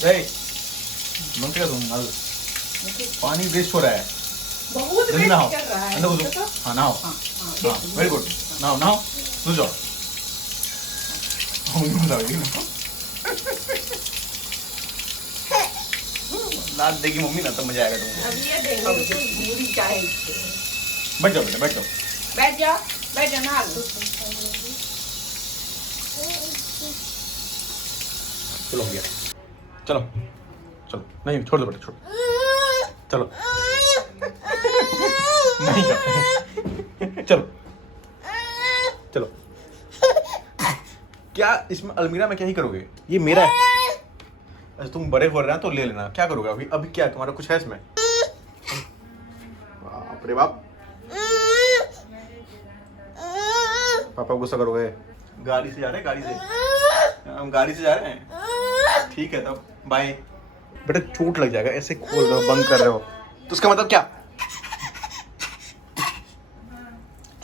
मंगते तुम पानी वेस्ट हो रहा है। बहुत जल्दी वेस्ट नहाओ, कर रहा है। अंदर घुसो। हाँ नहाओ, हाँ वेरी गुड, नहाओ नहाओ, घुस जाओ। लात देगी मम्मी ना तो मजा आएगा तुमको। अब ये देखो पूरी चाय। बैठ जाओ बेटा, बैठ जाओ। बैठ जा, बैठ जा, नहा लो। चलो हो गया, चलो चलो, नहीं छोड़ दो बेटा, छोड़, चलो नहीं करते। चलो चलो। क्या इसमें अलमीरा में क्या ही करोगे, ये मेरा है। अच्छा तुम बड़े हो रहे हैं तो ले लेना, क्या करोगे अभी, अभी क्या तुम्हारा कुछ है इसमें? बाप रे बाप, पापा गुस्सा करोगे? गाड़ी से जा रहे हैं, गाड़ी से, हम गाड़ी से जा रहे हैं। ठीक है तब बाय। बेटा चोट लग जाएगा, ऐसे खोल रहे हो, बंद कर रहे हो तो उसका मतलब क्या?